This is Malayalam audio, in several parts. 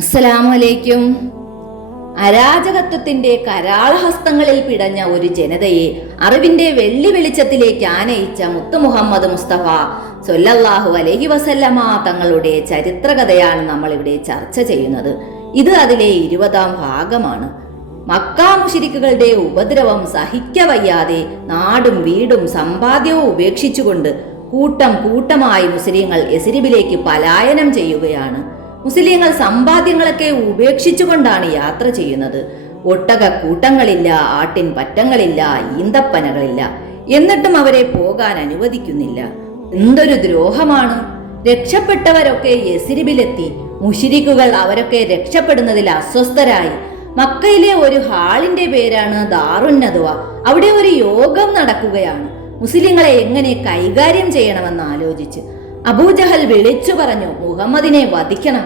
അസ്സലാമലൈക്കും. അരാജകത്വത്തിന്റെ കരാളഹസ്തങ്ങളിൽ പിടഞ്ഞ ഒരു ജനതയെ അറിവിന്റെ വെള്ളി വെളിച്ചത്തിലേക്ക് ആനയിച്ച മുത്തു മുഹമ്മദ് മുസ്തഫ സ്വല്ലല്ലാഹു അലൈഹി വസല്ലമ തങ്ങളുടെ ചരിത്രകഥയാണ് നമ്മൾ ഇവിടെ ചർച്ച ചെയ്യുന്നത്. ഇത് അതിലെ 20-ാം ഭാഗമാണ്. മക്കാ മുശ്രിക്കുകളുടെ ഉപദ്രവം സഹിക്കവയ്യാതെ നാടും വീടും സമ്പാദ്യവും ഉപേക്ഷിച്ചുകൊണ്ട് കൂട്ടം കൂട്ടമായി മുസ്ലിങ്ങൾ യസ്രിബിലേക്ക് പലായനം ചെയ്യുകയാണ്. മുസ്ലിങ്ങൾ സമ്പാദ്യങ്ങളൊക്കെ ഉപേക്ഷിച്ചുകൊണ്ടാണ് യാത്ര ചെയ്യുന്നത്. ഒട്ടക കൂട്ടങ്ങളില്ല, ആട്ടിൻ പറ്റങ്ങളില്ല, ഈന്തപ്പനകളില്ല. എന്നിട്ടും അവരെ പോകാൻ അനുവദിക്കുന്നില്ല. എന്തൊരു ദ്രോഹമാണ്! രക്ഷപ്പെട്ടവരൊക്കെ യസ്രിബിലെത്തി. മുശ്രിക്കുകൾ അവരൊക്കെ രക്ഷപ്പെടുന്നതിൽ അസ്വസ്ഥരായി. മക്കയിലെ ഒരു ഹാളിന്റെ പേരാണ് ദാറുൻ നദ്വ. അവിടെ ഒരു യോഗം നടക്കുകയാണ്. മുസ്ലിങ്ങളെ എങ്ങനെ കൈകാര്യം ചെയ്യണമെന്ന് ആലോചിച്ച് അബൂജഹൽ വിളിച്ചു പറഞ്ഞു, മുഹമ്മദിനെ വധിക്കണം.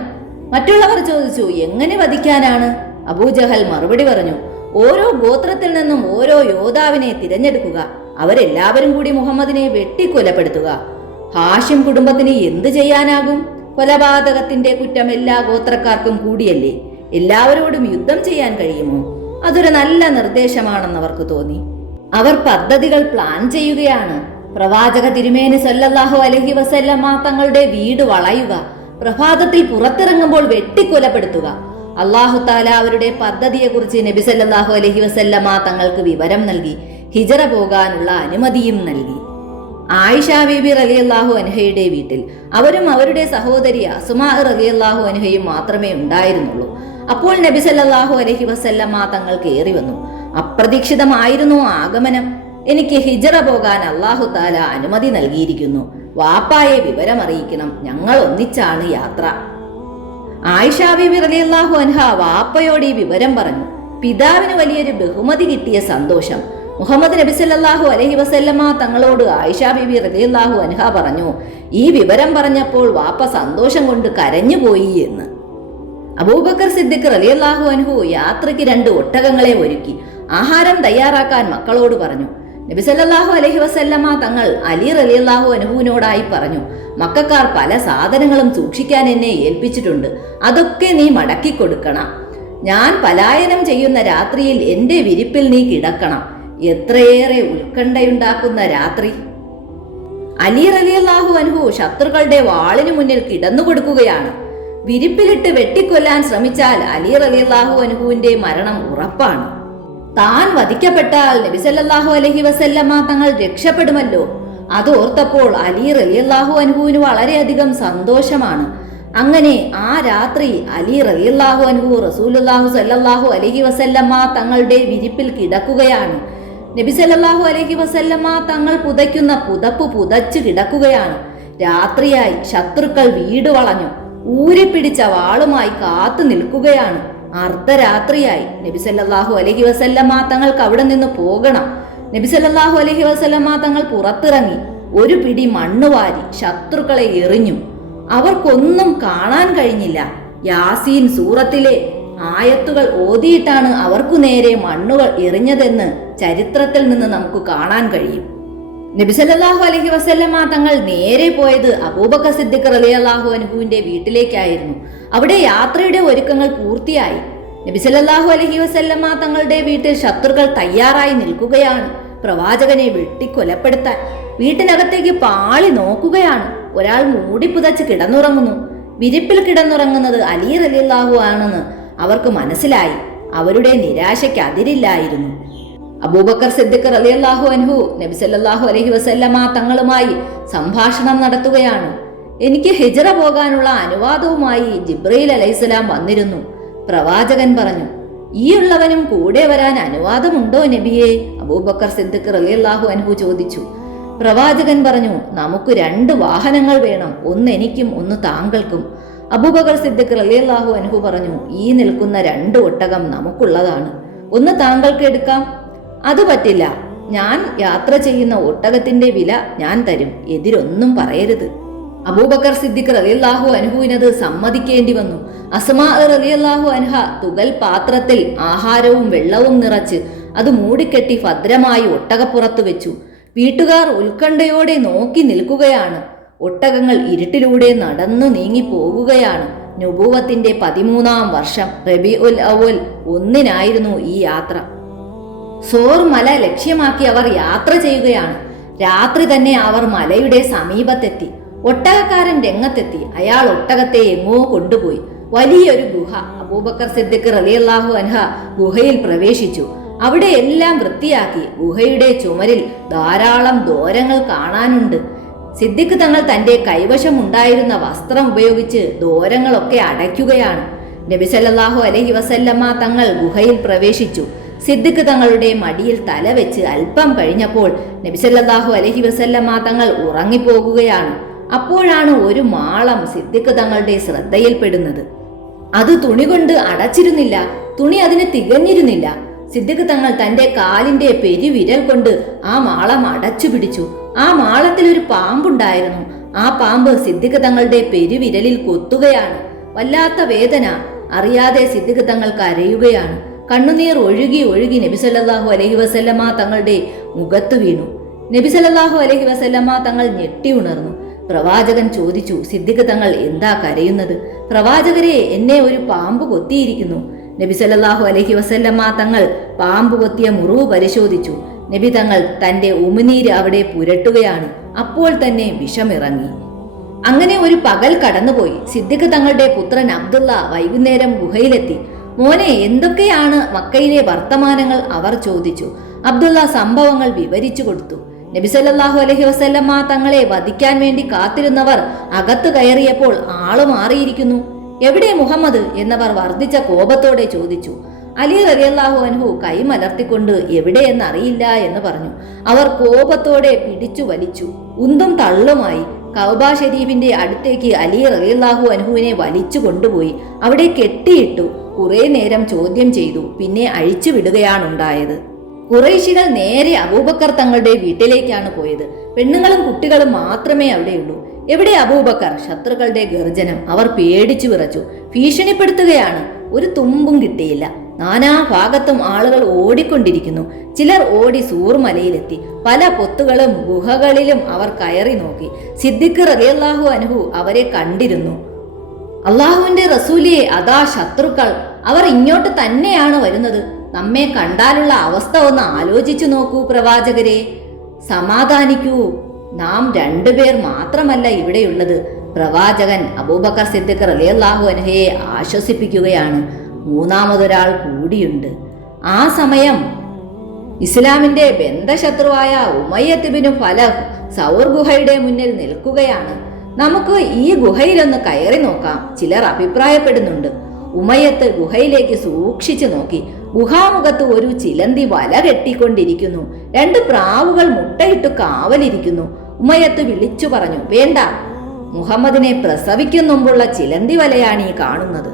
മറ്റുള്ളവർ ചോദിച്ചു, എങ്ങനെ വധിക്കാനാണ്? അബൂജഹൽ മറുപടി പറഞ്ഞു, ഓരോ ഗോത്രത്തിൽ നിന്നും ഓരോ യോദ്ധാവിനെ തിരഞ്ഞെടുക്കുക. അവരെല്ലാവരും കൂടി മുഹമ്മദിനെ വെട്ടിക്കൊലപ്പെടുത്തുക. ഹാഷിം കുടുംബത്തിന് എന്തു ചെയ്യാനാകും? കൊലപാതകത്തിന്റെ കുറ്റം എല്ലാ ഗോത്രക്കാർക്കും കൂടിയല്ലേ. എല്ലാവരോടും യുദ്ധം ചെയ്യാൻ കഴിയുമോ? അതൊരു നല്ല നിർദ്ദേശമാണെന്ന് അവർക്ക് തോന്നി. അവർ പദ്ധതികൾ പ്ലാൻ ചെയ്യുകയാണ്. പ്രവാചക തിരുമേനി സല്ലല്ലാഹു അലൈഹി വസല്ലമ തങ്ങളുടെ വീട് വളയുക, പ്രഭാതത്തിൽ പുറത്തിറങ്ങുമ്പോൾ വെട്ടിക്കൊലപ്പെടുത്തുക. അല്ലാഹു തആല അവരുടെ പദ്ധതിയെക്കുറിച്ച് നബി സല്ലല്ലാഹു അലൈഹി വസല്ലമ തങ്ങൾക്ക് വിവരം നൽകി. ഹിജറ പോകാനുള്ള അനുമതിയും നൽകി. ആയിഷ ബീബി റളിയല്ലാഹു അൻഹയുടെ വീട്ടിൽ അവരും അവരുടെ സഹോദരി അസ്മാ റളിയല്ലാഹു അൻഹയും മാത്രമേ ഉണ്ടായിരുന്നുള്ളൂ. അപ്പോൾ നബി സല്ലല്ലാഹു അലൈഹി വസല്ലമ തങ്ങൾ കയറി വന്നു. അപ്രതീക്ഷിതമായിരുന്നു ആഗമനം. എനിക്ക് ഹിജറ പോകാൻ അല്ലാഹു തആല അനുമതി നൽകിയിരിക്കുന്നു. വാപ്പായെ വിവരം അറിയിക്കണം. ഞങ്ങൾ ഒന്നിച്ചാണ് യാത്ര. ആയിഷ ബീബി റളിയല്ലാഹു അൻഹ വാപ്പയോട് ഈ വിവരം പറഞ്ഞു. പിതാവിന് വലിയൊരു ബഹുമതി കിട്ടിയ സന്തോഷം. മുഹമ്മദ് നബി സല്ലല്ലാഹു അലൈഹി വസല്ലമ തങ്ങളോട് ആയിഷ ബീബി റളിയല്ലാഹു അൻഹ പറഞ്ഞു, ഈ വിവരം പറഞ്ഞപ്പോൾ വാപ്പ സന്തോഷം കൊണ്ട് കരഞ്ഞുപോയി എന്ന്. അബൂബക്കർ സിദ്ദിഖ് റളിയല്ലാഹു അൻഹു യാത്രയ്ക്ക് 2 ഒട്ടകങ്ങളെ ഒരുക്കി. ആഹാരം തയ്യാറാക്കാൻ മക്കളോട് പറഞ്ഞു. നബി സല്ലല്ലാഹു അലൈഹി വസല്ലമ തങ്ങൾ അലി റളിയല്ലാഹു അൻഹുവിനോടായി പറഞ്ഞു, മക്കക്കാർ പല സാധനങ്ങളും സൂക്ഷിക്കാൻ എന്നെ ഏൽപ്പിച്ചിട്ടുണ്ട്. അതൊക്കെ നീ മടക്കി കൊടുക്കണം. ഞാൻ പലായനം ചെയ്യുന്ന രാത്രിയിൽ എന്റെ വിരിപ്പിൽ നീ കിടക്കണം. എത്രയേറെ ഉത്കണ്ഠയുണ്ടാക്കുന്ന രാത്രി! അലി റളിയല്ലാഹു അൻഹു ശത്രുക്കളുടെ വാളിനു മുന്നിൽ കിടന്നു കൊടുക്കുകയാണ്. വിരിപ്പിലിട്ട് വെട്ടിക്കൊല്ലാൻ ശ്രമിച്ചാൽ അലി റളിയല്ലാഹു അൻഹുവിന്റെ മരണം ഉറപ്പാണ്. താൻ വധിക്കപ്പെട്ടാൽ നബി സല്ലല്ലാഹു അലൈഹി വസല്ലമ തങ്ങൾ രക്ഷപ്പെടുമല്ലോ. അത് ഓർത്തപ്പോൾ അലി റളിയല്ലാഹു അൻഹുവിന് വളരെയധികം സന്തോഷമാണ്. അങ്ങനെ ആ രാത്രി അലി റളിയല്ലാഹു അൻഹു റസൂലുള്ളാഹി സ്വല്ലല്ലാഹു അലൈഹി വസല്ലമ തങ്ങളുടെ വിരിപ്പിൽ കിടക്കുകയാണ്. നബി സല്ലല്ലാഹു അലൈഹി വസല്ലമ തങ്ങൾ പുതയ്ക്കുന്ന പുതപ്പ് പുതച്ചു കിടക്കുകയാണ്. രാത്രിയായി. ശത്രുക്കൾ വീട് വളഞ്ഞു. ഊരിപ്പിടിച്ച വാളുമായി കാത്തു നിൽക്കുകയാണ്. അർദ്ധരാത്രിയായി. നബി സല്ലല്ലാഹു അലൈഹി വസല്ലമ തങ്ങൾക്ക് അവിടെ നിന്ന് പോകണം. നബി സല്ലല്ലാഹു അലൈഹി വസല്ലമ തങ്ങൾ പുറത്തിറങ്ങി. ഒരു പിടി മണ്ണ് വാരി ശത്രുക്കളെ എറിഞ്ഞു. അവർക്കൊന്നും കാണാൻ കഴിഞ്ഞില്ല. യാസീൻ സൂറത്തിലെ ആയത്തുകൾ ഓതിയിട്ടാണ് അവർക്കു നേരെ മണ്ണുകൾ എറിഞ്ഞതെന്ന് ചരിത്രത്തിൽ നിന്ന് നമുക്ക് കാണാൻ കഴിയും. നബി സല്ലല്ലാഹു അലൈഹി വസല്ലമ തങ്ങൾ നേരെ പോയത് അബൂബക്കർ സിദ്ദിഖ് റളിയല്ലാഹു അൻഹുവിന്റെ വീട്ടിലേക്കായിരുന്നു. അവിടെ യാത്രയുടെ ഒരുക്കങ്ങൾ പൂർത്തിയായി. നബി സല്ലല്ലാഹു അലൈഹി വസല്ലമ തങ്ങളുടെ വീട്ടിൽ ശത്രുക്കൾ തയ്യാറായി നിൽക്കുകയാണ് പ്രവാചകനെ വെട്ടിക്കൊലപ്പെടുത്താൻ. വീട്ടിനകത്തേക്ക് പാളി നോക്കുകയാണ്. ഒരാൾ മൂടിപ്പുതച്ച് കിടന്നുറങ്ങുന്നു. വിരിപ്പിൽ കിടന്നുറങ്ങുന്നത് അലി റളിയല്ലാഹു ആണെന്ന് അവർക്ക് മനസ്സിലായി. അവരുടെ നിരാശയ്ക്ക് അതിരില്ലായിരുന്നു. അബൂബക്കർ സിദ്ദിഖ് റളിയല്ലാഹു അൻഹു നബി സല്ലല്ലാഹു അലൈഹി വസല്ലമ തങ്ങളുമായി സംഭാഷണം നടത്തുകയാണ്. എനിക്ക് ഹിജറ പോകാനുള്ള അനുവാദവുമായി ജിബ്രീൽ അലൈഹിസ്സലാം വന്നിരുന്നു. പ്രവാചകൻ പറഞ്ഞു, ഈ ഉള്ളവനും കൂടെ വരാൻ അനുവാദമുണ്ടോ നബിയെ? അബൂബക്കർ സിദ്ദിഖ് റളിയല്ലാഹു അൻഹു ചോദിച്ചു. പ്രവാചകൻ പറഞ്ഞു, നമുക്ക് 2 വാഹനങ്ങൾ വേണം. ഒന്ന് എനിക്കും ഒന്ന് താങ്കൾക്കും. അബൂബക്കർ സിദ്ദിഖ് റളിയല്ലാഹു അൻഹു പറഞ്ഞു, ഈ നിൽക്കുന്ന 2 ഒട്ടകം നമുക്കുള്ളതാണ്. ഒന്ന് താങ്കൾക്ക് എടുക്കാം. അത് പറ്റില്ല. ഞാൻ യാത്ര ചെയ്യുന്ന ഒട്ടകത്തിന്റെ വില ഞാൻ തരും. എതിരൊന്നും പറയരുത്. അബൂബക്കർ സിദ്ദിഖ് റളിയല്ലാഹു അൻഹുവിനത് സമ്മതിക്കേണ്ടി വന്നു. അസ്മാ റളിയല്ലാഹു അൻഹ തുകൽ പാത്രത്തിൽ ആഹാരവും വെള്ളവും നിറച്ച് അത് മൂടിക്കെട്ടി ഭദ്രമായി ഒട്ടകപ്പുറത്ത് വെച്ചു. വീട്ടുകാർ ഉത്കണ്ഠയോടെ നോക്കി നിൽക്കുകയാണ്. ഒട്ടകങ്ങൾ ഇരുട്ടിലൂടെ നടന്നു നീങ്ങി പോകുകയാണ്. നുബൂവത്തിന്റെ 13-ാം വർഷം റബീഉൽ അവ്വൽ 1-നായിരുന്നു ഈ യാത്ര. സോർ മല ലക്ഷ്യമാക്കി അവർ യാത്ര ചെയ്യുകയാണ്. രാത്രി തന്നെ അവർ മലയുടെ സമീപത്തെത്തി. ഒട്ടകക്കാരൻ രംഗത്തെത്തി. അയാൾ ഒട്ടകത്തെ എങ്ങോ കൊണ്ടുപോയി. വലിയൊരു ഗുഹ. അബൂബക്കർ സിദ്ദിഖ് റളിയല്ലാഹു അൻഹു ഗുഹയിൽ പ്രവേശിച്ചു. അവിടെ എല്ലാം വൃത്തിയാക്കി. ഗുഹയുടെ ചുമരിൽ ധാരാളം ദ്വാരങ്ങൾ കാണാനുണ്ട്. സിദ്ദിഖ് തങ്ങൾ തന്റെ കൈവശം ഉണ്ടായിരുന്ന വസ്ത്രം ഉപയോഗിച്ച് ദ്വാരങ്ങളൊക്കെ അടയ്ക്കുകയാണ്. നബി സല്ലല്ലാഹു അലൈഹി വസല്ലമ തങ്ങൾ ഗുഹയിൽ പ്രവേശിച്ചു. സിദ്ദിഖ് തങ്ങളുടെ മടിയിൽ തല വെച്ച് അല്പം കഴിഞ്ഞപ്പോൾ നബി സല്ലല്ലാഹു അലൈഹി വസല്ലമ തങ്ങൾ ഉറങ്ങിപ്പോകുകയാണ്. അപ്പോഴാണ് ഒരു മാളം സിദ്ദിഖ് തങ്ങളുടെ ശ്രദ്ധയിൽപ്പെടുന്നത്. അത് തുണി കൊണ്ട് അടച്ചിരുന്നില്ല. തുണി അതിന് തികഞ്ഞിരുന്നില്ല. സിദ്ദിഖ് തങ്ങൾ തന്റെ കാലിന്റെ പെരുവിരൽ കൊണ്ട് ആ മാളം അടച്ചു പിടിച്ചു. ആ മാളത്തിൽ ഒരു പാമ്പുണ്ടായിരുന്നു. ആ പാമ്പ് സിദ്ദിഖ് തങ്ങളുടെ പെരുവിരലിൽ കൊത്തുകയാണ്. വല്ലാത്ത വേദന. അറിയാതെ സിദ്ദിഖ് തങ്ങൾ കരയുകയാണ്. കണ്ണുനീർ ഒഴുകി ഒഴുകി നബി സല്ലല്ലാഹു അലൈഹി വസല്ലമ തങ്ങളുടെ മുഖത്ത് വീണു. നബി സല്ലല്ലാഹു അലൈഹി വസല്ലമ തങ്ങൾ ഞെട്ടി ഉണർന്നു. പ്രവാചകൻ ചോദിച്ചു, സിദ്ദിഖ് തങ്ങൾ എന്താ കരയുന്നത്? പ്രവാചകരെ, എന്നെ ഒരു പാമ്പ് കൊത്തിയിരിക്കുന്നു. നബി സല്ലല്ലാഹു അലൈഹി വസല്ലമ തങ്ങൾ പാമ്പ് കൊത്തിയ മുറിവ് പരിശോധിച്ചു. നബി തങ്ങൾ തന്റെ ഉമിനീര് അവിടെ പുരട്ടുകയാണ്. അപ്പോൾ തന്നെ വിഷമിറങ്ങി. അങ്ങനെ ഒരു പകൽ കടന്നുപോയി. സിദ്ദിഖ് തങ്ങളുടെ പുത്രൻ അബ്ദുള്ള വൈകുന്നേരം ഗുഹയിലെത്തി. മോനെ, എന്തൊക്കെയാണ് മക്കയിലെ വർത്തമാനങ്ങൾ? അവർ ചോദിച്ചു. അബ്ദുള്ള സംഭവങ്ങൾ വിവരിച്ചു കൊടുത്തു. നബി സല്ലല്ലാഹു അലൈഹി വസല്ലമ തങ്ങളെ വധിക്കാൻ വേണ്ടി കാത്തിരുന്നവർ അകത്ത് കയറിയപ്പോൾ ആള് മാറിയിരിക്കുന്നു. എവിടെ മുഹമ്മദ് എന്നവർ വർദ്ധിച്ച കോപത്തോടെ ചോദിച്ചു. അലി റളിയല്ലാഹു അൻഹു കൈമലർത്തിക്കൊണ്ട് എവിടെയെന്നറിയില്ല എന്ന് പറഞ്ഞു. അവർ കോപത്തോടെ പിടിച്ചു വലിച്ചു. ഉന്തും തള്ളുമായി കഅബ ഷരീഫിന്റെ അടുത്തേക്ക് അലി റളിയല്ലാഹു അൻഹുവിനെ വലിച്ചു കൊണ്ടുപോയി. അവിടെ കെട്ടിയിട്ടു. കുറെ നേരം ചോദ്യം ചെയ്തു. പിന്നെ അഴിച്ചു വിടുകയാണുണ്ടായത്. ഖുറൈശികൾ നേരെ അബൂബക്കർ തങ്ങളുടെ വീട്ടിലേക്കാണ് പോയത്. പെണ്ണുങ്ങളും കുട്ടികളും മാത്രമേ അവിടെയുള്ളൂ. എവിടെ അബൂബക്കർ? ശത്രുക്കളുടെ ഗർജനം. അവർ പേടിച്ചു വിറച്ചു. ഭീഷണിപ്പെടുത്തുകയാണ്. ഒരു തുമ്പും കിട്ടിയില്ല. നാനാഭാഗത്തും ആളുകൾ ഓടിക്കൊണ്ടിരിക്കുന്നു. ചിലർ ഓടി സൂർ മലയിലെത്തി. പല പൊത്തുകളും ഗുഹകളിലും അവർ കയറി നോക്കി. സിദ്ദിഖ് റളിയല്ലാഹു അൻഹു അവരെ കണ്ടിരുന്നു. അള്ളാഹുവിന്റെ റസൂലിയെ, അതാ ശത്രുക്കൾ. അവർ ഇങ്ങോട്ട് തന്നെയാണ് വരുന്നത്. നമ്മെ കണ്ടാലുള്ള അവസ്ഥ ഒന്ന് ആലോചിച്ചു നോക്കൂ പ്രവാചകരെ. സമാധാനിക്കൂ, നാം 2 പേർ മാത്രമല്ല ഇവിടെയുള്ളത്. പ്രവാചകൻ അബൂബക്കർ സിദ്ദിഖ് റളിയല്ലാഹു അൻഹുയെ ആശ്വസിപ്പിക്കുകയാണ്. 3-മതൊരാൾ കൂടിയുണ്ട്. ആ സമയം ഇസ്ലാമിന്റെ ബന്ധശത്രുവായ ഉമയ്യത്ത് ഇബ്നു ഫലഹ് സൗർ ഗുഹയുടെ മുന്നിൽ നിൽക്കുകയാണ്. നമുക്ക് ഈ ഗുഹയിലൊന്ന് കയറി നോക്കാം, ചിലർ അഭിപ്രായപ്പെടുന്നുണ്ട്. ഉമയ്യത്ത് ഗുഹയിലേക്ക് സൂക്ഷിച്ചു നോക്കി. ഗുഹാമുഖത്ത് ഒരു ചിലന്തി വല കെട്ടിക്കൊണ്ടിരിക്കുന്നു. 2 പ്രാവുകൾ മുട്ടയിട്ടു കാവലിരിക്കുന്നു. ഉമയ്യത്ത് വിളിച്ചു പറഞ്ഞു, വേണ്ട, മുഹമ്മദിനെ പ്രസവിക്കും മുമ്പുള്ള ചിലന്തി വലയാണ് ഈ കാണുന്നത്.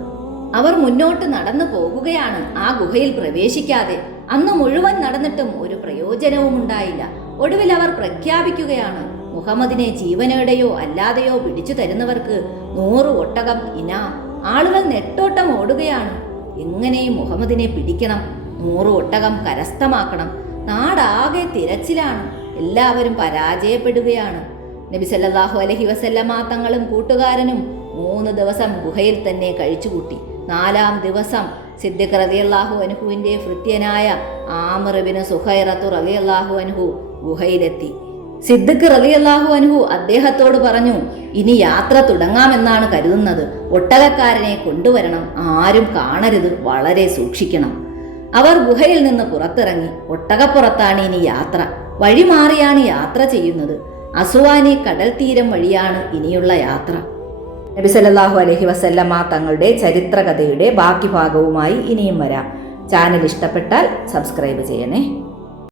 അവർ മുന്നോട്ട് നടന്നു പോകുകയാണ്, ആ ഗുഹയിൽ പ്രവേശിക്കാതെ. അന്ന് മുഴുവൻ നടന്നിട്ടും ഒരു പ്രയോജനവും ഉണ്ടായില്ല. ഒടുവിൽ അവർ പ്രഖ്യാപിക്കുകയാണ്, മുഹമ്മദിനെ ജീവനോടെയോ അല്ലാതെയോ പിടിച്ചു തരുന്നവർക്ക് 100 ഒട്ടകം ഇനാം. ആളുകൾ നെട്ടോട്ടം ഓടുകയാണ്. എങ്ങനെയും മുഹമ്മദിനെ പിടിക്കണം, 100 ഒട്ടകം കരസ്ഥമാക്കണം. നാടാകെ തിരച്ചിലാണ്. എല്ലാവരും പരാജയപ്പെടുകയാണ്. നബി സല്ലല്ലാഹു അലൈഹി വസല്ലമ തങ്ങളും കൂട്ടുകാരനും 3 ദിവസം ഗുഹയിൽ തന്നെ കഴിച്ചുകൂട്ടി. 4-ാം ദിവസം സിദ്ദിഖ് റളിയല്ലാഹു അൻഹുവിന്റെ ഭൃത്യനായ ആമിർ ഇബ്നു സുഹൈറത്തു റളിയല്ലാഹു അൻഹു ഗുഹയിലെത്തി. സിദ്ദിഖ് റളിയല്ലാഹു അൻഹു അദ്ദേഹത്തോട് പറഞ്ഞു, ഇനി യാത്ര തുടങ്ങാമെന്നാണ് കരുതുന്നത്. ഒട്ടകക്കാരനെ കൊണ്ടുവരണം, ആരും കാണരുത്, വളരെ സൂക്ഷിക്കണം. അവർ ഗുഹയിൽ നിന്ന് പുറത്തിറങ്ങി. ഒട്ടകപ്പുറത്താണ് ഇനി യാത്ര. വഴി മാറിയാണ് യാത്ര ചെയ്യുന്നത്. അസ്വാനി കടൽ തീരം വഴിയാണ് ഇനിയുള്ള യാത്ര. നബി സല്ലല്ലാഹു അലൈഹി വസല്ലമ തങ്ങളുടെ ചരിത്രകഥയുടെ ബാക്കി ഭാഗവുമായി ഇനിയും വരാം. ചാനൽ ഇഷ്ടപ്പെട്ടാൽ സബ്സ്ക്രൈബ് ചെയ്യണേ.